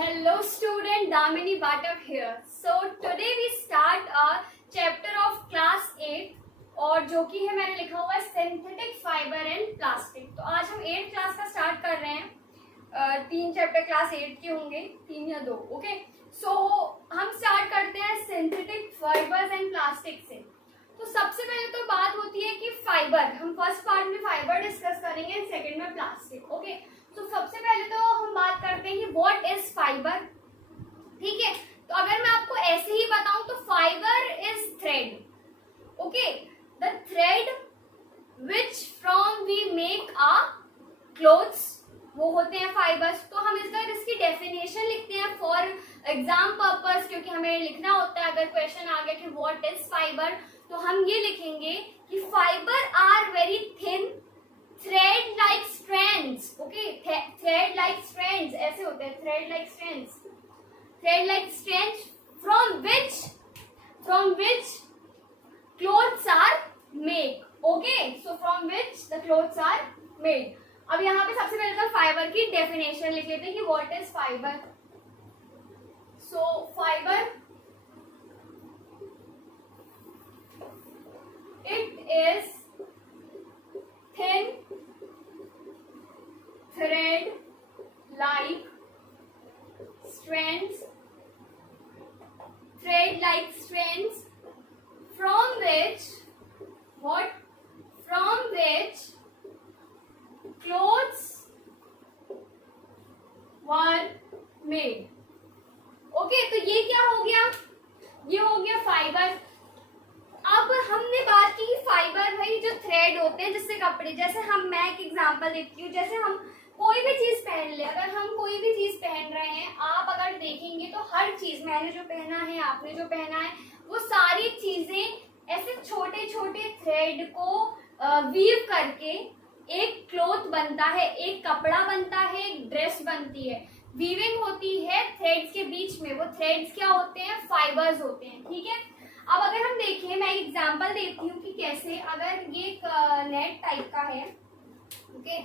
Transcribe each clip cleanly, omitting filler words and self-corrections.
Hello student, Damini Bhattav here. So today we start a chapter of class 8 और जो कि है मैंने लिखा हुआ है सिंथेटिक फाइबर एंड प्लास्टिक। तो आज हम 8 क्लास का स्टार्ट कर रहे हैं। 3 चैप्टर क्लास 8 के होंगे, 3 या 2। ओके, सो हम स्टार्ट करते हैं सिंथेटिक फाइबर्स एंड प्लास्टिक से। तो सबसे पहले तो बात होती है कि फाइबर, हम फर्स्ट पार्ट में फाइबर डिस्कस करेंगे, सेकंड में प्लास्टिक। ओके, तो सबसे पहले तो हम बात करते हैं कि व्हाट इज फाइबर। ठीक है, तो अगर मैं आपको ऐसे ही बताऊं तो fibre is thread. Okay, the thread which from we make a clothes, वो होते हैं फाइबर्स। तो हम इस बार इसकी डेफिनेशन लिखते हैं फॉर एग्जाम पर्पस, क्योंकि हमें लिखना होता है अगर क्वेश्चन आ गया कि व्हाट इज फाइबर, तो हम ये लिखेंगे कि fibre are very thin thread like strands. Okay, thread like strands ऐसे होते हैं, thread like strands, thread like strands from which clothes are made. Okay, so from which the clothes are made. अब यहाँ पे सबसे पहले तो फाइबर की डेफिनेशन लिख लेते हैं कि what is fiber. So fiber, it is thin thread like strands from which clothes were made. Okay, तो ये क्या हो गया, ये हो गया फाइबर। अब हमने बात की फाइबर भाई जो थ्रेड होते हैं जिससे कपड़े, जैसे मैं एक एग्जांपल देती हूँ, जैसे हम कोई भी चीज पहन ले, अगर हम कोई भी चीज पहन रहे हैं, आप अगर देखेंगे तो हर चीज, मैंने जो पहना है, आपने जो पहना है, वो सारी चीजें ऐसे छोटे छोटे थ्रेड को वीव करके एक क्लॉथ बनता है, एक कपड़ा बनता है, एक ड्रेस बनती है। वीविंग होती है थ्रेड्स के बीच में, वो थ्रेड्स क्या होते हैं, फाइबर्स होते हैं। ठीक है, अब अगर हम देखें, मैं एक एग्जांपल देती हूँ कि कैसे, अगर ये एक नेट टाइप का है, ओके,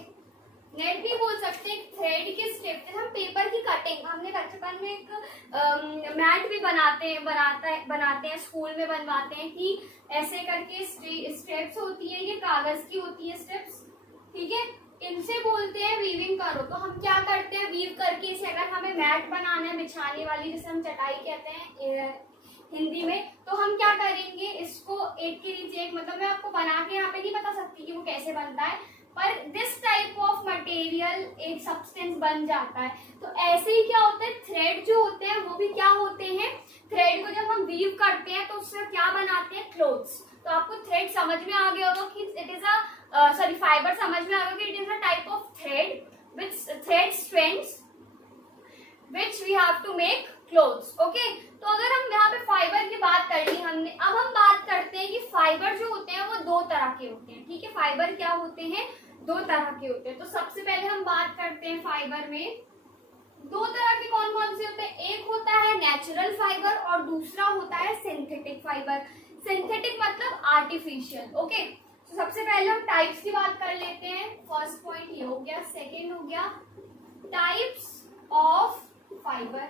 नेट भी बोल सकते हैं, थ्रेड के स्ट्रिप, हम पेपर की कटिंग, हमने बचपन में एक मैट भी बनाते हैं, स्कूल में बनवाते हैं कि ऐसे करके स्ट्रिप्स होती है, ये कागज की होती है स्ट्रिप्स। ठीक है, इनसे बोलते हैं वीविंग करो। तो हम क्या करते हैं, वीव करके इसे, अगर हमें मैट बनाना है बिछाने वाली, जिसे हम चटाई कहते हैं हिंदी में, तो हम क्या करेंगे, इसको एक के नीचे एक, मतलब मैं आपको बना के यहाँ पे नहीं बता सकती कि वो कैसे बनता है, पर दिस टाइप ऑफ मटेरियल एक सब्सटेंस बन जाता है। तो ऐसे ही क्या होता है, थ्रेड जो होते हैं वो भी क्या होते हैं, थ्रेड को जब हम वीव करते हैं तो उससे क्या बनाते हैं, क्लोथ्स। तो आपको थ्रेड समझ में आ गया होगा कि इट इज फाइबर समझ में आ गया कि it is a type of thread which thread strands which we have to make clothes. Okay, तो अगर हम यहाँ पे फाइबर की बात कर ली हमने, अब हम बात करते हैं कि फाइबर जो होते हैं वो 2 तरह के होते हैं। ठीक है, फाइबर क्या होते हैं, 2 तरह के होते हैं। तो सबसे पहले हम बात करते हैं फाइबर में 2 तरह के कौन कौन से होते हैं। एक होता है नेचुरल फाइबर और दूसरा होता है सिंथेटिक फाइबर। सिंथेटिक मतलब आर्टिफिशियल। ओके, तो सबसे पहले हम टाइप्स की बात कर लेते हैं। फर्स्ट पॉइंट ये हो गया, सेकेंड हो गया types of fibre.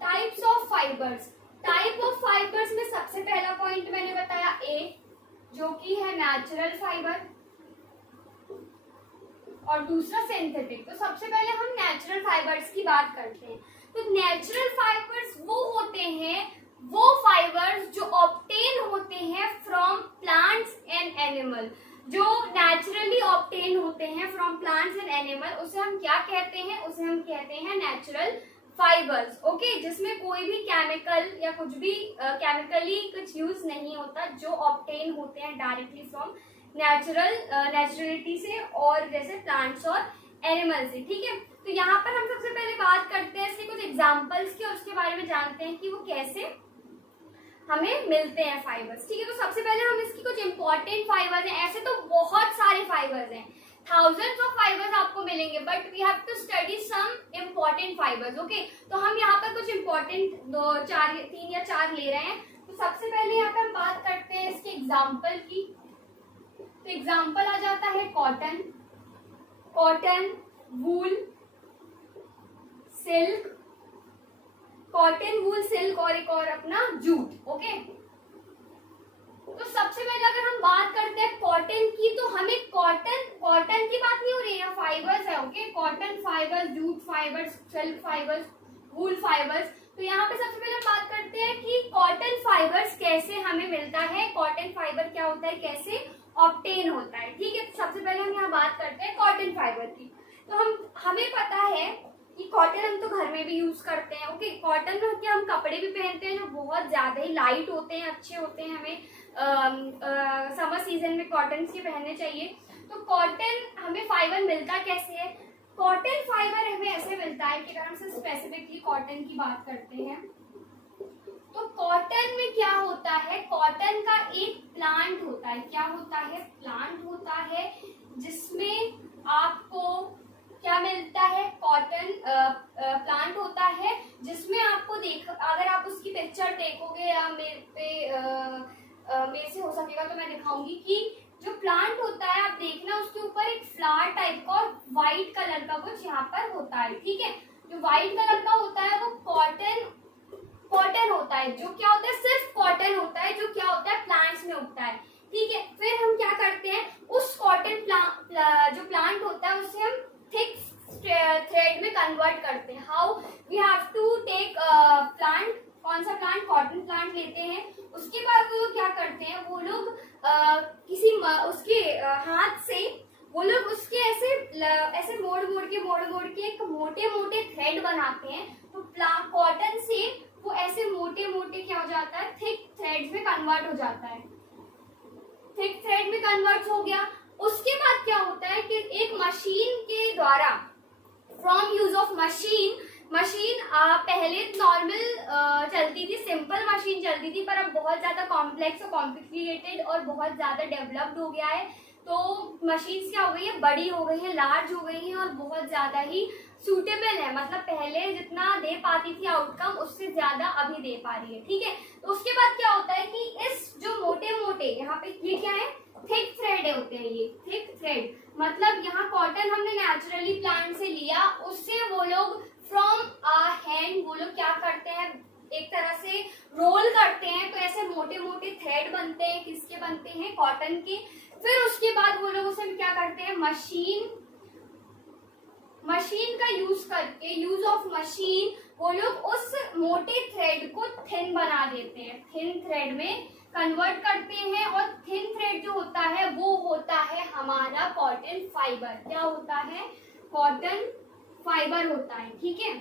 Types of fibres, type of fibres में सबसे पहला पॉइंट मैंने बताया ए, जो कि है नेचुरल फाइबर, और दूसरा सिंथेटिक। तो सबसे पहले हम नेचुरल फाइबर्स की बात करते हैं। तो नेचुरल फाइबर्स वो होते हैं, वो फाइबर्स जो ऑब्टेन होते हैं फ्रॉम प्लांट्स एंड एनिमल, जो नेचुरली ऑब्टेन होते हैं फ्रॉम प्लांट्स एंड एनिमल, उसे हम क्या कहते हैं, उसे हम कहते हैं नेचुरल फाइबर्स। ओके, जिसमें कोई भी केमिकल या कुछ भी केमिकली कुछ यूज नहीं होता, जो ऑब्टेन होते हैं डायरेक्टली फ्रॉम नेचुरलिटी से, और जैसे प्लांट्स और एनिमल से। ठीक है, तो यहाँ पर हम सबसे पहले बात करते हैं इसके कुछ एग्जाम्पल्स की, और उसके बारे में जानते हैं कि वो कैसे हमें मिलते हैं फाइबर्स। ठीक है, तो सबसे पहले हम इसकी कुछ इंपॉर्टेंट फाइबर्स हैं, ऐसे तो बहुत सारे फाइबर्स हैं, थाउजेंड्स ऑफ फाइबर्स आपको मिलेंगे, but we have to study some important fibres. Okay, तो हम यहाँ पर कुछ इंपॉर्टेंट 3 या 4 ले रहे हैं। तो सबसे पहले यहाँ पे हम बात करते हैं इसके एग्जाम्पल की। तो एग्जाम्पल आ जाता है कॉटन, कॉटन, वूल, सिल्क, कॉटन, वूल, सिल्क और एक और अपना जूट। ओके, तो सबसे पहले अगर हम बात करते हैं कॉटन की, तो हमें कॉटन की बात नहीं हो रही है, फाइबर्स है। Okay, cotton fibres, jute fibres, silk fibres, wool fibres. तो यहाँ पे सबसे पहले बात करते हैं कि कॉटन फाइबर्स कैसे हमें मिलता है, कॉटन फाइबर क्या होता है, कैसे ऑब्टेन होता है। ठीक है, तो सबसे पहले हम यहाँ बात करते हैं कॉटन फाइबर की। तो हमें पता है कि कॉटन हम तो घर में भी यूज करते हैं। ओके, कॉटन में क्या हम कपड़े भी पहनते हैं जो बहुत ज्यादा ही लाइट होते हैं, अच्छे होते हैं, हमें समर सीजन में कॉटन के पहनने चाहिए। तो कॉटन हमें फाइबर मिलता कैसे है, कॉटन फाइबर हमें ऐसे मिलता है कि अगर हम स्पेसिफिकली कॉटन की बात करते हैं तो कॉटन में क्या होता है, कॉटन का एक प्लांट होता है। क्या होता है, प्लांट होता है जिसमें आपको क्या मिलता है, कॉटन प्लांट होता है जिसमें आपको अगर आप उसकी पिक्चर देखोगे या मेरे से हो सकेगा तो मैं दिखाऊंगी कि जो प्लांट होता है आप देखना उसके ऊपर एक फ्लावर टाइप का और व्हाइट कलर का कुछ यहाँ पर होता है। ठीक है, जो व्हाइट कलर का होता है वो कॉटन होता है। जो क्या होता है, सिर्फ कॉटन होता है, जो क्या होता है प्लांट्स में उगता है। ठीक है, फिर हम क्या करते हैं, उस कॉटन जो प्लांट होता है उसे हम थिक थ्रेड में कन्वर्ट करते हैं। How we have to take plant, कौन सा प्लांट, कॉटन प्लांट लेते हैं। उसके बाद वो लोग क्या करते हैं, वो लोग उसके हाथ से वो लोग उसके ऐसे मोड़ के एक मोटे मोटे थ्रेड बनाते हैं। तो कॉटन से वो ऐसे मोटे मोटे क्या हो जाता है, थिक थ्रेड्स में कन्वर्ट हो जाता है। थिक थ्रेड में कन्वर्ट हो गया, उसके बाद क्या होता है कि एक मशीन के द्वारा, फ्रॉम यूज ऑफ मशीन पहले नॉर्मल चलती थी, सिंपल मशीन चलती थी, पर अब बहुत ज्यादा कॉम्प्लेक्स और कॉम्प्लिकेटेड और बहुत ज्यादा डेवलप्ड हो गया है। तो मशीन्स क्या हो गई है, बड़ी हो गई है, लार्ज हो गई है और बहुत ज्यादा ही सूटेबल है। मतलब पहले जितना दे पाती थी आउटकम उससे ज्यादा अभी दे पा रही है। ठीक है, तो उसके बाद क्या होता है कि इस जो मोटे मोटे यहाँ पे ये क्या है, थिक थ्रेड होते हैं। ये थिक थ्रेड मतलब यहाँ कॉटन हमने नेचुरली प्लांट से लिया, उससे वो लोग फ्रॉम हैंड वो लोग क्या करते हैं, एक तरह से रोल करते हैं। तो ऐसे मोटे मोटे थ्रेड बनते हैं, किसके बनते हैं, कॉटन के। फिर उसके बाद वो लोग उसे क्या करते हैं, मशीन का यूज करके, यूज ऑफ मशीन, वो लोग उस मोटे थ्रेड को थिन बना देते हैं, थिन थ्रेड में कन्वर्ट करते हैं। और थिन थ्रेड जो होता है वो होता है हमारा कॉटन फाइबर। क्या होता है, कॉटन फाइबर होता है। ठीक है,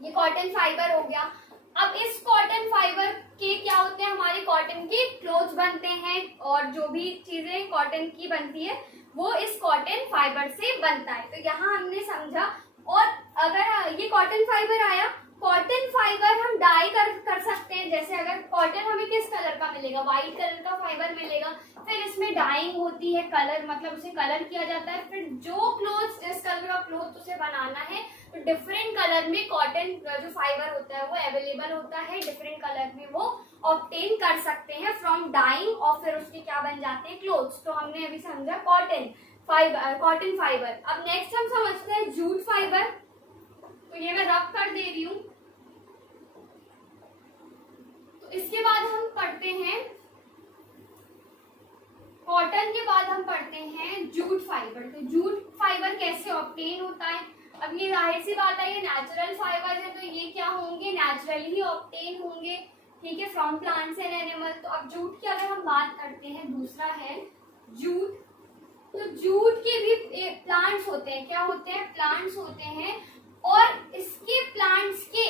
ये कॉटन फाइबर हो गया। अब इस कॉटन फाइबर के क्या होते हैं, हमारे कॉटन के क्लोथ्स बनते हैं और जो भी चीजें कॉटन की बनती है वो इस कॉटन फाइबर से बनता है। तो यहाँ हमने समझा। और अगर ये कॉटन फाइबर आया, कॉटन फाइबर हम डाई कर सकते हैं। जैसे अगर कॉटन हमें किस कलर का मिलेगा, व्हाइट कलर का फाइबर मिलेगा, फिर इसमें डाइंग होती है, कलर मतलब उसे कलर किया जाता है। फिर जो क्लोथ, जिस कलर का क्लोथ उसे बनाना है, तो डिफरेंट कलर में कॉटन जो फाइबर होता है वो अवेलेबल होता है, डिफरेंट कलर में वो ऑब्टेन कर सकते हैं फ्रॉम डाइंग, और फिर उसके क्या बन जाते हैं, क्लोथ्स। तो हमने अभी समझा कॉटन फाइबर। अब नेक्स्ट हम समझते हैं जूट फाइबर। तो ये मैं रब कर दे रही हूँ। तो इसके बाद हम पढ़ते हैं कॉटन के बाद हम पढ़ते हैं जूट फाइबर। तो जूट फाइबर कैसे ऑब्टेन होता है, अब ये जाहिर सी बात है, ये नेचुरल फाइबर है, तो ये क्या होंगे, नेचुरली ही ऑब्टेन होंगे। ठीक है, फ्रॉम प्लांट्स एंड एनिमल। तो अब जूट की अगर हम बात करते हैं, दूसरा है जूट। तो जूट के भी प्लांट्स होते हैं। क्या होते हैं, प्लांट्स होते हैं। और इसके प्लांट्स के,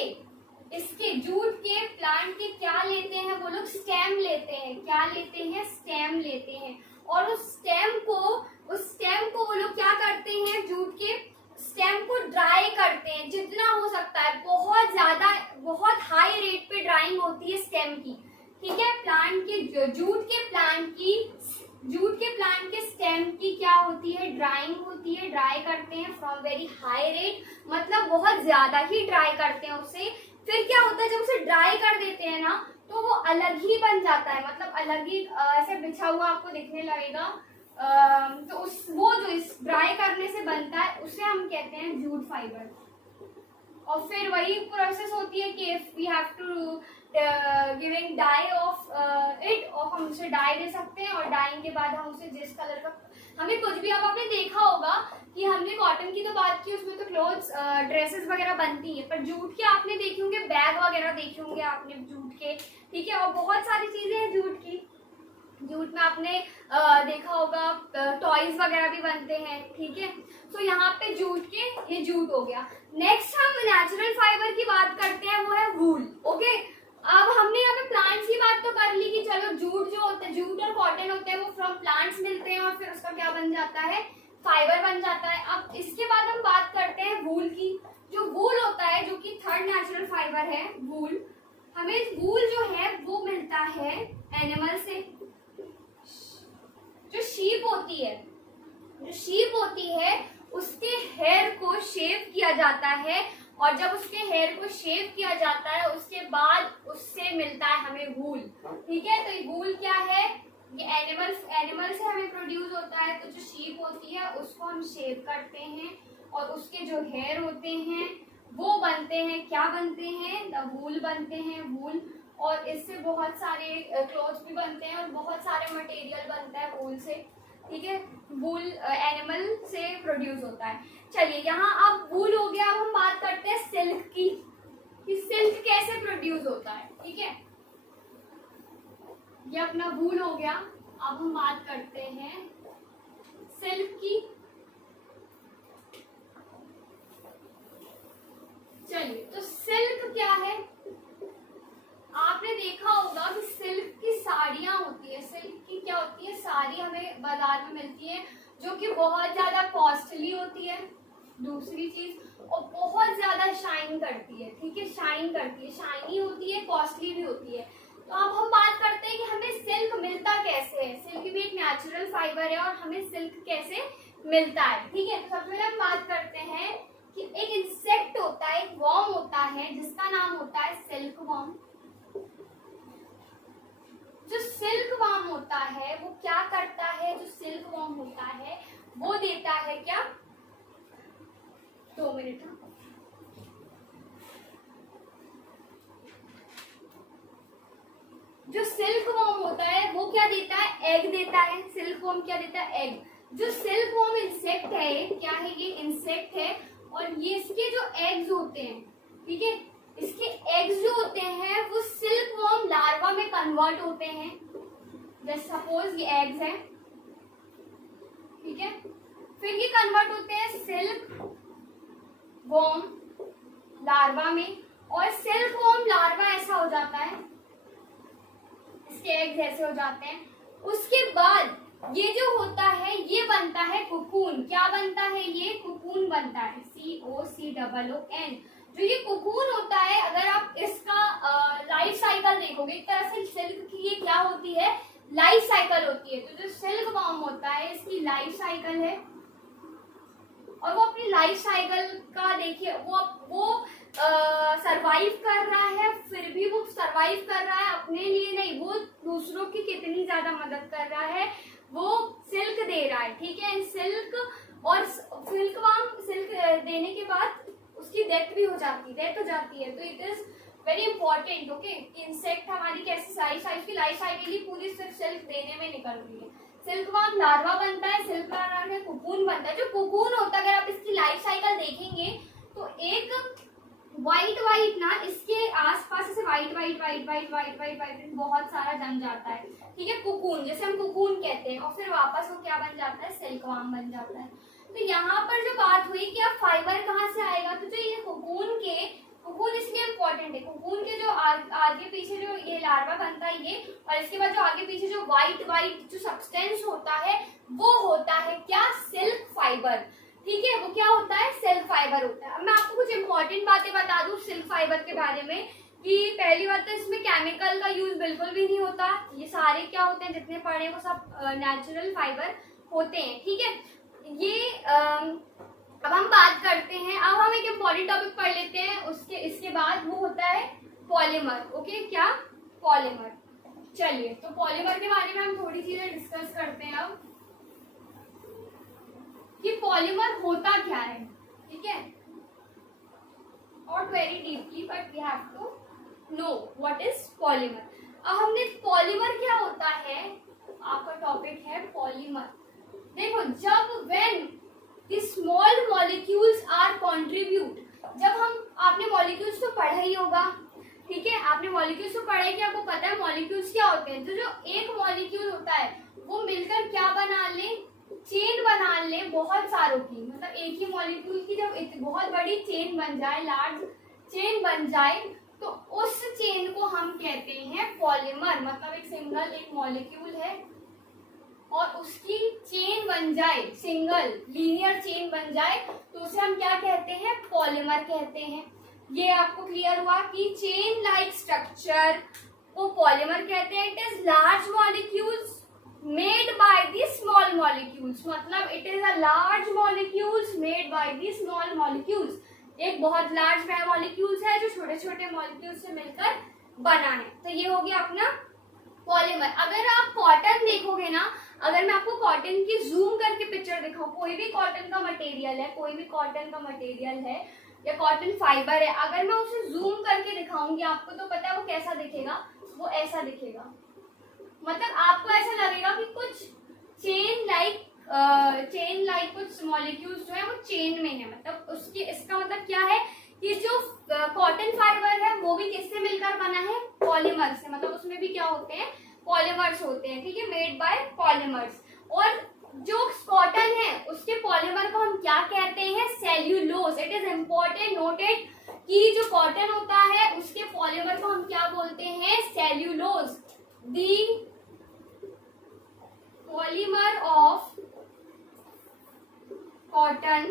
इसके जूट के प्लांट के क्या लेते हैं वो लोग, स्टेम लेते हैं। क्या लेते हैं, स्टेम लेते हैं। और उस स्टेम को वो लोग क्या करते हैं, जूट के स्टेम को ड्राई करते हैं जितना हो सकता है। बहुत ज्यादा, बहुत हाई रेट पे ड्राइंग होती है स्टेम की। ठीक है, प्लांट के जूट के प्लांट के स्टेम की क्या होती है, ड्राइंग होती है। ड्राई करते हैं फ्रॉम वेरी हाई रेट, मतलब बहुत ज्यादा ही ड्राई करते हैं उसे। फिर क्या होता है, जब उसे ड्राई कर देते हैं ना, तो वो अलग ही बन जाता है, मतलब अलग ही ऐसे बिछा हुआ आपको दिखने लगेगा। तो वो जो इस ड्राई करने से बनता है उसे हम कहते हैं जूट फाइबर। और फिर वही प्रोसेस होती है कि if we have to giving dye of it, और हम उसे डाई दे सकते हैं, और डाइंग के बाद हम उसे जिस कलर का हमें कुछ भी, अब आपने देखा होगा कि हमने कॉटन की तो बात की, उसमें तो क्लोथ्स ड्रेसेस वगैरह बनती हैं, पर जूट के आपने देखे होंगे बैग वगैरह देखे होंगे आपने जूट के, ठीक है, और बहुत सारी चीजें हैं जूट की। जूट में आपने देखा होगा टॉयज वगैरह भी बनते हैं, ठीक है। तो यहाँ पे जूट के, ये जूट हो गया। नेक्स्ट हम नेचुरल फाइबर की बात करते हैं, वो है वूल। ओके, अब हमने यहाँ पे प्लांट्स की बात तो कर ली कि चलो जूट जो होता है, जूट और कॉटन होते हैं, वो फ्रॉम प्लांट्स मिलते हैं और फिर उसका क्या बन जाता है, फाइबर बन जाता है। अब इसके बाद हम बात करते हैं वूल की। जो वूल होता है, जो कि थर्ड नेचुरल फाइबर है वूल, हमें वूल जो है वो मिलता है एनिमल से। जो शीप होती है उसके हेयर को शेव किया जाता है, और जब उसके हेयर को शेव किया जाता है उसके बाद उससे मिलता है हमें वूल, ठीक है। तो ये वूल क्या है, ये एनिमल से हमें प्रोड्यूस होता है। तो जो शीप होती है उसको हम शेव करते हैं और उसके जो हेयर होते हैं वो बनते हैं, क्या बनते हैं, द वूल बनते हैं, वूल। और इससे बहुत सारे क्लोथ्स भी बनते हैं और बहुत सारे मटेरियल बनता है वूल से, ठीक है। वूल एनिमल से प्रोड्यूस होता है। चलिए, यहाँ अब वूल हो गया। अब हम बात करते हैं सिल्क की, कि सिल्क कैसे प्रोड्यूस होता है, ठीक है। ये अपना वूल हो गया। अब हम बात करते हैं सिल्क की। चलिए, तो सिल्क क्या है, आपने देखा होगा कि सिल्क की साड़ियां होती है। सिल्क की क्या होती है, साड़ी हमें बाजार में मिलती है, जो कि बहुत ज्यादा कॉस्टली होती है, दूसरी चीज, और बहुत ज्यादा शाइन करती है, ठीक है, शाइन करती है, शाइनी होती है, कॉस्टली भी होती है। तो अब हम बात करते हैं कि हमें सिल्क मिलता कैसे है। सिल्क भी एक नेचुरल फाइबर है और हमें सिल्क कैसे मिलता है, ठीक है। तो सबसे पहले हम बात करते हैं कि एक इंसेक्ट होता है, एक वर्म होता है जिसका नाम होता है सिल्क वर्म। जो सिल्क वर्म होता है वो क्या करता है, जो सिल्क वर्म होता है वो देता है क्या, 2 मिनट। जो सिल्क वर्म होता है वो क्या देता है, एग देता है। सिल्क वर्म क्या देता है, एग। जो सिल्क वर्म इंसेक्ट है, क्या है, ये इंसेक्ट है, और ये इसके जो एग्स होते हैं, ठीक है, इसके एग्स जो होते हैं वो सिल्क वर्म लार्वा में कन्वर्ट होते हैं। जैसे सपोज ये एग्स हैं, ठीक है, फिर ये कन्वर्ट होते हैं सिल्क वर्म लार्वा में, और सिल्क वर्म लार्वा ऐसा हो जाता है, इसके एग्स ऐसे हो जाते हैं। उसके बाद ये जो होता है ये बनता है कोकून। क्या बनता है, ये कोकून बनता है, COCOON। जो ये कोकून होता है, अगर आप इसका लाइफ साइकिल देखोगे, एक तरह से सिल्क की ये क्या होती है, लाइफ साइकिल होती है। तो जो सिल्क वर्म होता है इसकी लाइफ साइकिल है, और वो अपनी लाइफ साइकिल का देखिए, वो सरवाइव कर रहा है, फिर भी वो सरवाइव कर रहा है अपने लिए नहीं, वो दूसरों की कितनी ज्यादा मदद कर रहा है, वो सिल्क दे रहा है, ठीक है। सिल्क और सिल्क वर्म सिल्क देने के बाद उसकी डेथ भी हो जाती है। तो it is very important, okay, insect हमारी कैसी साइज की लाइफ साइकिल ही पूरी सिर्फ सिल्क देने में निकल रही है। सिल्क वर्म लार्वा बनता है, सिल्क लार्वा में कोकून बनता है। जो कोकून होता है, अगर आप इसकी लाइफ साइकिल देखेंगे तो एक व्हाइट ना इसके आसपास से व्हाइट बहुत सारा जम जाता है, ठीक है, कोकून, जैसे हम कोकून कहते हैं, और फिर वापस वो क्या बन जाता है, सिल्क वर्म बन जाता है। तो यहाँ पर जो बात हुई कि अब फाइबर कहाँ से आएगा, तो जो ये कोकून इसलिए इम्पोर्टेंट है, कोकून के जो आगे पीछे जो ये लार्वा बनता है ये, और इसके बाद जो आगे पीछे जो व्हाइट जो सब्सटेंस होता है वो होता है क्या, सिल्क फाइबर, ठीक है, वो क्या होता है, सिल्क फाइबर होता है। अब मैं आपको कुछ इंपॉर्टेंट बातें बता दूं सिल्क फाइबर के बारे में, कि पहली बात तो इसमें केमिकल का यूज बिल्कुल भी नहीं होता। ये सारे क्या होते हैं, जितने पढ़े हैं वो सब नेचुरल फाइबर होते हैं, ठीक है। ये अब हम बात करते हैं, अब हम एक इम्पॉर्टेंट टॉपिक पढ़ लेते हैं, इसके बाद वो होता है पॉलीमर, ओके, क्या, पॉलीमर। चलिए, तो पॉलीमर के बारे में हम थोड़ी चीजें डिस्कस करते हैं अब, कि पॉलीमर होता क्या है, ठीक है। Not very deeply but we have to know what is polymer. अब हमने पॉलीमर क्या होता है, आपका टॉपिक है पॉलीमर। देखो, जब when the small molecules are contribute, जब हम, आपने मॉलिक्यूल्स तो पढ़ा ही होगा, ठीक है, आपने मॉलिक्यूल्स तो पढ़े कि आपको पता है मॉलिक्यूल्स क्या होते हैं। तो जो एक मॉलिक्यूल होता है वो मिलकर क्या बना ले, चेन बना ले बहुत सारों की, मतलब एक ही मॉलिक्यूल की जब एक बहुत बड़ी चेन बन जाए, लार्ज चेन बन जाए, तो उस चेन को हम कहते हैं पॉलीमर। मतलब एक सिंगल एक मॉलिक्यूल है और उसकी चेन बन जाए, सिंगल लीनियर चेन बन जाए, तो उसे हम क्या कहते हैं, पॉलीमर कहते हैं। ये आपको क्लियर हुआ कि चेन लाइक स्ट्रक्चर को पॉलीमर कहते हैं। It is large molecules made by the small molecules, मतलब it is a large molecules made by the small molecules. एक बहुत लार्ज मॉलिक्यूल्स है जो छोटे छोटे मॉलिक्यूल्स से मिलकर बना है। तो ये हो गया अपना पॉलीमर। अगर आप कॉटन देखोगे ना, अगर मैं आपको कॉटन की जूम करके पिक्चर दिखाऊं, कोई भी कॉटन का मटेरियल है, कोई भी कॉटन का मटेरियल है या कॉटन फाइबर है, अगर मैं उसे जूम करके दिखाऊंगी आपको, तो पता है वो कैसा दिखेगा, वो ऐसा दिखेगा। मतलब आपको ऐसा लगेगा कि कुछ चेन लाइक कुछ मॉलिक्यूल्स जो है वो चेन में है। मतलब उसकी, इसका मतलब क्या है कि जो कॉटन फाइबर है वो भी किससे मिलकर बना है, पॉलीमर से। मतलब उसमें भी क्या होते हैं, पॉलीमर्स होते हैं, ठीक है, मेड बाय पॉलीमर्स। और जो कॉटन है उसके पॉलीमर को हम क्या कहते हैं, cellulose. It is important noted कि जो कॉटन होता है उसके पॉलीमर को हम क्या बोलते हैं, cellulose. The polymer of cotton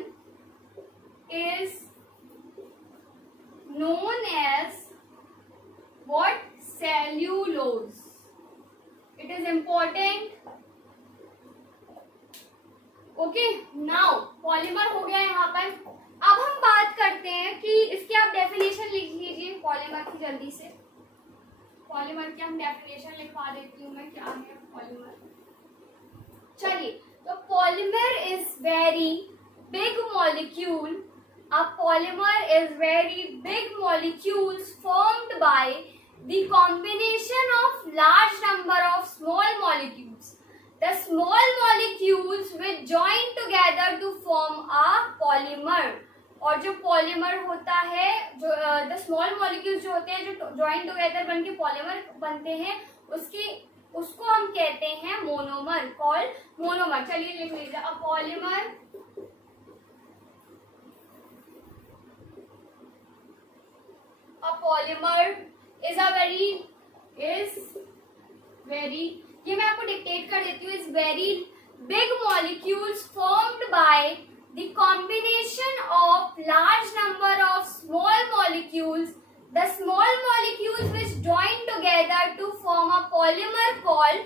is known as what, cellulose. It is important. Okay, now polymer हो गया यहाँ पर। अब हम बात करते हैं कि इसकी आप डेफिनेशन लिख लीजिए पॉलीमर की जल्दी से। पॉलीमर की हम डेफिनेशन लिखवा देती हूँ मैं, क्या है पॉलीमर। चलिए, तो polymer is very big molecule. A polymer is very big molecules formed by the combination of large number of small molecules. The small molecules which join together to form a polymer. और जो polymer होता है, जो the small molecules जो होते हैं, जो join together बनके पॉलीमर बनते हैं, उसको हम कहते हैं मोनोमर, कॉल्ड मोनोमर। चलिए लिख लीजिए, अ पॉलीमर इज वेरी, ये मैं आपको डिक्टेट कर देती हूँ, is very big molecules formed by the combination of large number of small molecules. The small molecules which join together to form a polymer called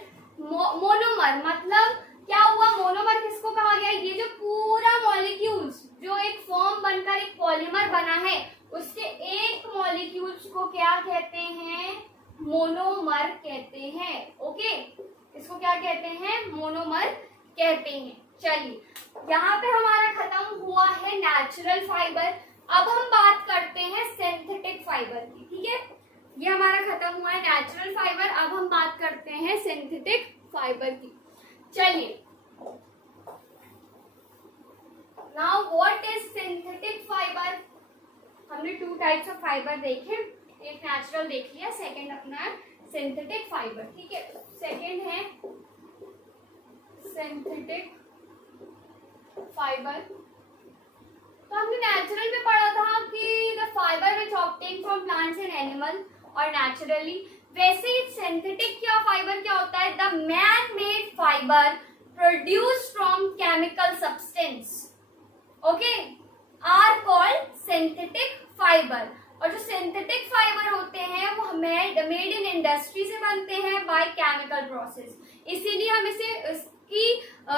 monomer। मतलब क्या हुआ, मोनोमर किसको कहा गया, ये जो पूरा मॉलिक्यूल्स जो एक फॉर्म बनकर एक पॉलीमर बना है, उसके एक मॉलिक्यूल्स को क्या कहते हैं, मोनोमर कहते हैं। ओके, इसको क्या कहते हैं, मोनोमर कहते हैं। चलिए, यहाँ पे हमारा खत्म हुआ है नेचुरल फाइबर। अब हम बात करते हैं सिंथेटिक फाइबर की, ठीक है, ये हमारा खत्म हुआ है नेचुरल फाइबर। अब हम बात करते हैं सिंथेटिक फाइबर की। चलिए, now what is synthetic fibre. हमने 2 टाइप्स ऑफ फाइबर देखे, एक नेचुरल देख लिया, सेकंड अपना सिंथेटिक फाइबर, ठीक है। सेकंड है सिंथेटिक फाइबर। तो हमने नेचुरल में पढ़ा था कि the fibre which obtain from plants and animal और नेचुरली। वैसे ही सिंथेटिक क्या फाइबर क्या होता है, the man made fibre produce from chemical substance, okay, are called synthetic fibre. और जो सिंथेटिक फाइबर होते हैं वो मेड इन इंडस्ट्री से बनते हैं बाय केमिकल प्रोसेस। इसीलिए हम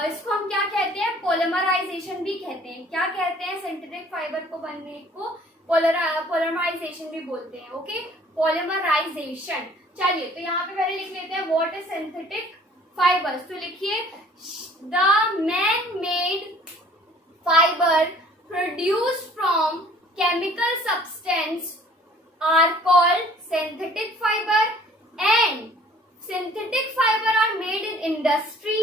इसको हम क्या कहते हैं, पोलिमराइजेशन भी कहते हैं। क्या कहते हैं, सिंथेटिक फाइबर को बनने को पोलिमराइजेशन भी बोलते हैं। Okay, polymerisation. चलिए, तो यहाँ पे पहले लिख लेते हैं व्हाट इज सिंथेटिक फाइबर्स। तो लिखिए, the man made fibre produced from chemical substance substance are called synthetic fiber, and synthetic fiber are made in industry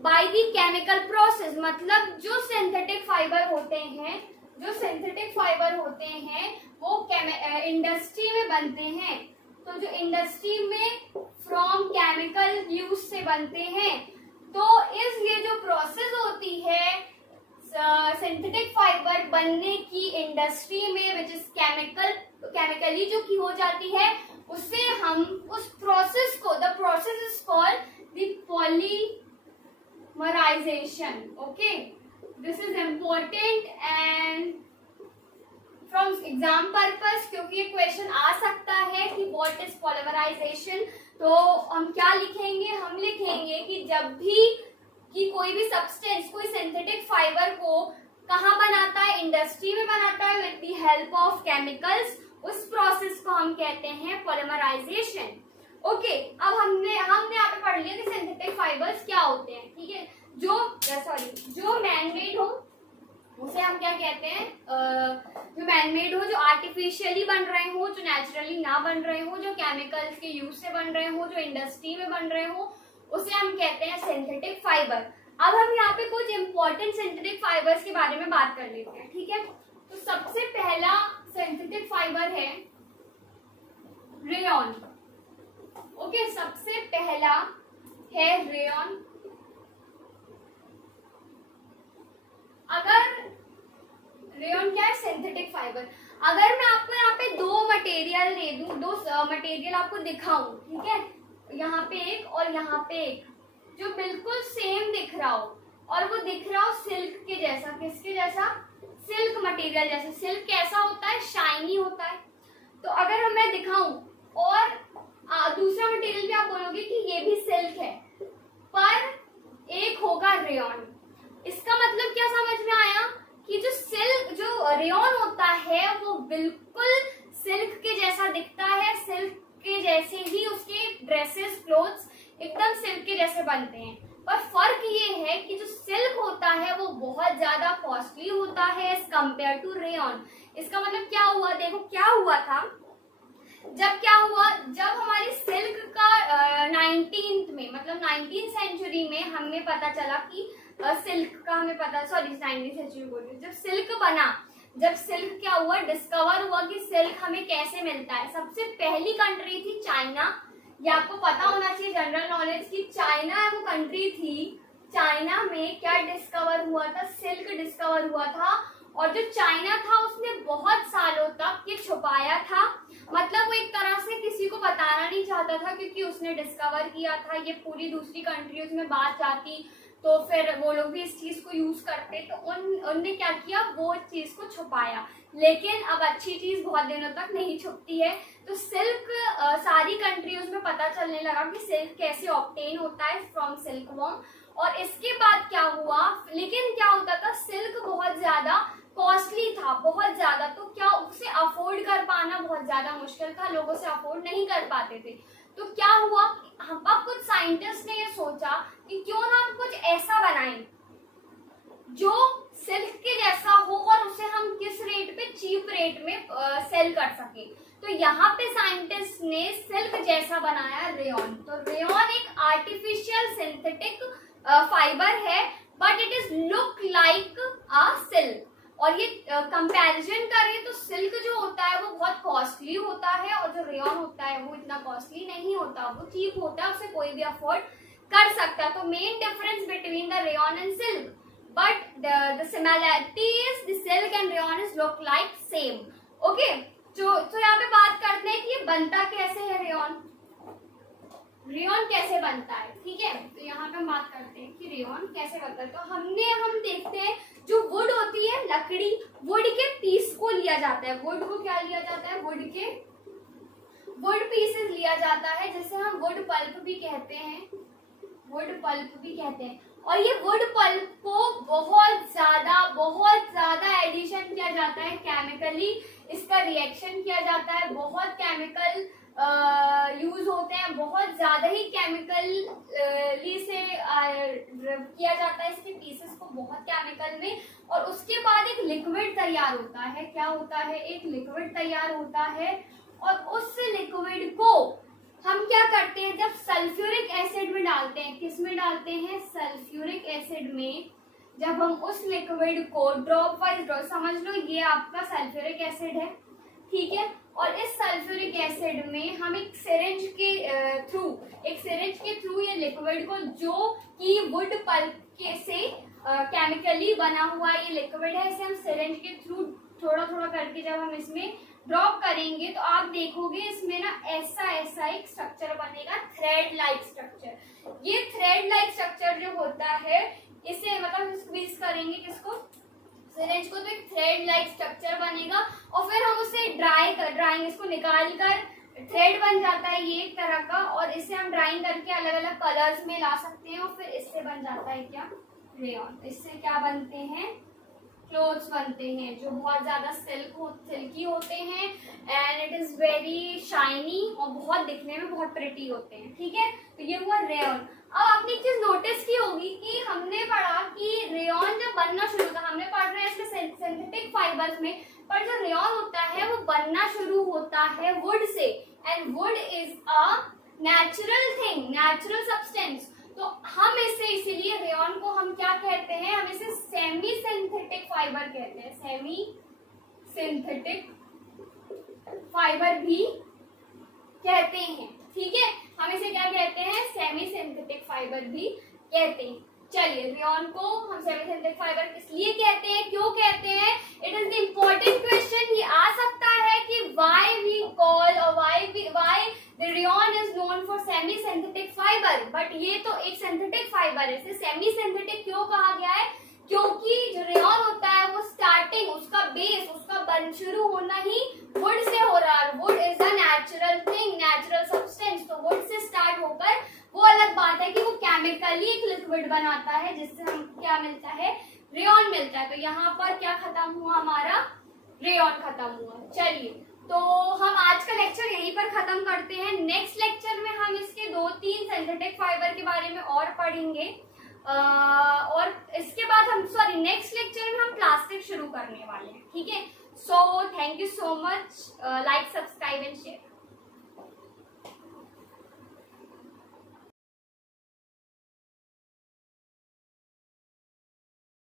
by the chemical process. मतलब जो synthetic fiber होते हैं, जो synthetic fiber होते हैं वो इंडस्ट्री में बनते हैं. तो जो इंडस्ट्री में फ्रॉम केमिकल यूज से बनते हैं, तो इस ये जो प्रोसेस होती है सिंथेटिक फाइबर बनने की इंडस्ट्री में, विच इज केमिकली जो की हो जाती है, उससे हम उस प्रोसेस को, the process is called the polymerisation. Okay, this is important and from exam purpose, क्योंकि ये क्वेश्चन आ सकता है कि व्हाट इज पॉलीमराइजेशन. तो हम क्या लिखेंगे, हम लिखेंगे कि जब भी कि कोई भी सब्सटेंस, कोई सिंथेटिक फाइबर को कहाँ बनाता है, इंडस्ट्री में बनाता है with the help of chemicals, उस प्रोसेस को हम कहते हैं पॉलीमराइजेशन. ओके, अब हमने यहाँ पे पढ़ लिया कि सिंथेटिक फाइबर्स क्या होते हैं. ठीक है, जो मैनमेड हो उसे हम क्या कहते हैं, जो मैनमेड हो, जो आर्टिफिशियली बन रहे हो, जो नेचुरली ना बन रहे हो, जो केमिकल्स के यूज से बन रहे हो, जो इंडस्ट्री में बन रहे हो, उसे हम कहते हैं सिंथेटिक फाइबर. अब हम यहाँ पे कुछ इंपॉर्टेंट सिंथेटिक फाइबर्स के बारे में बात कर लेते हैं. ठीक है, तो सबसे पहला सिंथेटिक फाइबर है रेयॉन. ओके, सबसे पहला है रेयॉन. अगर रेयॉन क्या है, सिंथेटिक फाइबर. अगर मैं आपको यहाँ पे दो मटेरियल दे दूं, दो मटेरियल आपको दिखाऊं, ठीक है, यहाँ पे एक और यहाँ पे एक, जो बिल्कुल सेम दिख रहा हो, और वो दिख रहा हो सिल्क के जैसा. किसके जैसा, सिल्क मटेरियल जैसा. सिल्क कैसा होता है, शाइनी होता है. तो अगर मैं दिखाऊं और दूसरा मटेरियल भी आप बोलोगे कि ये भी सिल्क है, पर एक होगा रेयॉन. इसका मतलब क्या समझ में आया कि जो रेयॉन होता है वो बिल्कुल सिल्क के जैसा दिखता है, सिल्क के जैसे ही उसके ड्रेसेस, क्लोथ्स एकदम सिल्क के जैसे बनते हैं. पर फर्क ये है कि जो सिल्क होता है वो बहुत ज्यादा कॉस्टली होता है एज कंपेयर टू रेयॉन. इसका मतलब क्या हुआ, देखो क्या हुआ था, जब हमारी सिल्क का 19th में, मतलब 19th सेंचुरी में हमें पता चला कि सिल्क का, हमें पता, सॉरी 19th सेंचुरी बोल रही हूँ, जब सिल्क बना, जब सिल्क क्या हुआ, डिस्कवर हुआ कि सिल्क हमें कैसे मिलता है. सबसे पहली कंट्री थी चाइना. ये आपको पता होना चाहिए, जनरल नॉलेज की. चाइना वो कंट्री थी, चाइना में क्या डिस्कवर हुआ था, सिल्क डिस्कवर हुआ था. और जो चाइना था उसने बहुत सालों तक ये छुपाया था. मतलब वो एक तरह से किसी को बताना नहीं चाहता था, क्योंकि उसने डिस्कवर किया था. ये पूरी दूसरी कंट्रीज में बात जाती तो फिर वो लोग भी इस चीज को यूज करते, तो उनने क्या किया, वो चीज को छुपाया. लेकिन अब अच्छी चीज बहुत दिनों तक नहीं छुपती है. तो सिल्क सारी कंट्रीज में पता चलने लगा कि सिल्क कैसे ऑब्टेन होता है फ्रॉम सिल्कवॉर्म. और इसके बाद क्या हुआ, लेकिन क्या होता था, सिल्क बहुत ज्यादा कॉस्टली था, बहुत ज्यादा. तो क्या उसे अफोर्ड कर पाना बहुत ज्यादा मुश्किल था, लोग उसे अफोर्ड नहीं कर पाते थे. तो क्या हुआ, हम अब कुछ साइंटिस्ट ने ये सोचा कि क्यों ना हम कुछ ऐसा बनाएं जो सिल्क के जैसा हो और उसे हम किस रेट पे, चीप रेट में सेल कर सके. तो यहाँ पे साइंटिस्ट ने सिल्क जैसा बनाया रेयॉन. तो रेयॉन एक आर्टिफिशियल सिंथेटिक फाइबर है, but it is look like a silk. और ये कंपैरिजन करें तो सिल्क जो होता है वो बहुत कॉस्टली होता है, और जो रेयॉन होता है वो इतना कॉस्टली नहीं होता, वो चीप होता है, उसे कोई भी अफोर्ड कर सकता है. तो main difference between the rayon and silk, but the similarity is the silk and rayon is look like same. Okay, तो यहाँ पे बात करते हैं कि ये बनता कैसे है रेयॉन. रेयॉन कैसे बनता है, ठीक है. तो यहाँ पे हम बात करते हैं कि रेयॉन कैसे बनता है. तो हम देखते हैं, जो वुड होती है, लकड़ी, वुड के पीस को लिया जाता है. वुड को क्या लिया जाता है, वुड पीसेस लिया जाता है, जिसे हम वुड पल्प भी कहते हैं, वुड पल्प भी कहते हैं. और ये वुड पल्प को बहुत ज्यादा एडिशन किया जाता है केमिकली. इसका रिएक्शन किया जाता है, बहुत केमिकल यूज होते हैं, बहुत ज्यादा ही केमिकली से किया जाता है. इसके पीसेस को बहुत केमिकल में, और उसके बाद एक लिक्विड तैयार होता है। क्या होता है? एक लिक्विड तैयार होता है, और उस लिक्विड को हम क्या करते हैं, जब सल्फ्यूरिक एसिड में डालते हैं, किस में डालते हैं? सल्फ्यूरिक एसिड में। जब हम उस लिक्विड को ड्रॉप वाइज ड्रॉप, समझ लो ये आपका सल्फ्यूरिक एसिड है, ठीक है, और इस सल्फ्यूरिक एसिड में हम एक सिरिंज के थ्रू ये लिक्विड को, जो कि वुड पल्प के से केमिकली बना हुआ ये लिक्विड है, इसे हम सिरिंज के थ्रू थोड़ा थोड़ा करके जब हम इसमें ड्रॉप करेंगे तो आप देखोगे इसमें ना ऐसा एक स्ट्रक्चर बनेगा, थ्रेड लाइक स्ट्रक्चर। ये थ्रेड लाइक स्ट्रक्चर जो होता है, इसे मतलब स्क्वीज करेंगे किसको? सिरिंज को, तो एक थ्रेड लाइक स्ट्रक्चर बनेगा, और फिर हम उसे ड्राइंग इसको निकाल कर थ्रेड बन जाता है ये एक तरह का, और इसे हम ड्राइंग करके अलग अलग कलर्स में ला सकते हैं, और फिर इससे बन जाता है क्या? रेयॉन। इससे क्या बनते हैं? क्लोथ्स बनते हैं, जो बहुत ज्यादा सिल्की होते हैं, and it is very shiny, और बहुत दिखने में बहुत प्रिटी होते हैं, ठीक है। तो ये हुआ रेयॉन। अब आपने एक चीज नोटिस की होगी कि हमने पढ़ा कि रेयॉन जब बनना शुरू होता, हमने पढ़ रहे हैं इसके सिंथेटिक फाइबर्स में, पर जो रेयॉन होता है वो बनना शुरू होता है would say, and would is a natural thing, natural substance. तो हम इसे, इसीलिए रेयॉन को हम क्या कहते हैं? हम इसे सेमी सिंथेटिक फाइबर कहते हैं, सेमी सिंथेटिक फाइबर भी कहते हैं, ठीक है। हम इसे क्या कहते हैं? सेमी सिंथेटिक फाइबर भी कहते हैं। चलिए, रेयॉन को हम सेमी सिंथेटिक फाइबर इसलिए कहते हैं, क्यों कहते हैं? It is the important question. ये आ सकता है कि व्हाई वी कॉल और why the rayon is known for semi synthetic fibre, but ये तो एक सिंथेटिक फाइबर है, इसे सेमी सिंथेटिक क्यों कहा गया है? क्योंकि जो रेयॉन होता है वो स्टार्टिंग, उसका बेस, उसका बन शुरू होना ही वुड से हो रहा है। Would is a natural thing, natural substance, तो वुड से स्टार्ट होकर वो अलग बात है कि वो केमिकली एक लिक्विड बनाता है, जिससे हम क्या मिलता है? रेयॉन मिलता है। तो यहाँ पर क्या खत्म हुआ? हमारा रेयॉन खत्म हुआ। चलिए, तो हम आज का लेक्चर यहीं पर खत्म करते हैं। नेक्स्ट लेक्चर में हम इसके 2-3 सिंथेटिक फाइबर के बारे में और पढ़ेंगे, और इसके बाद हम नेक्स्ट लेक्चर में हम प्लास्टिक शुरू करने वाले हैं, ठीक है। So thank you so much, like, subscribe and share.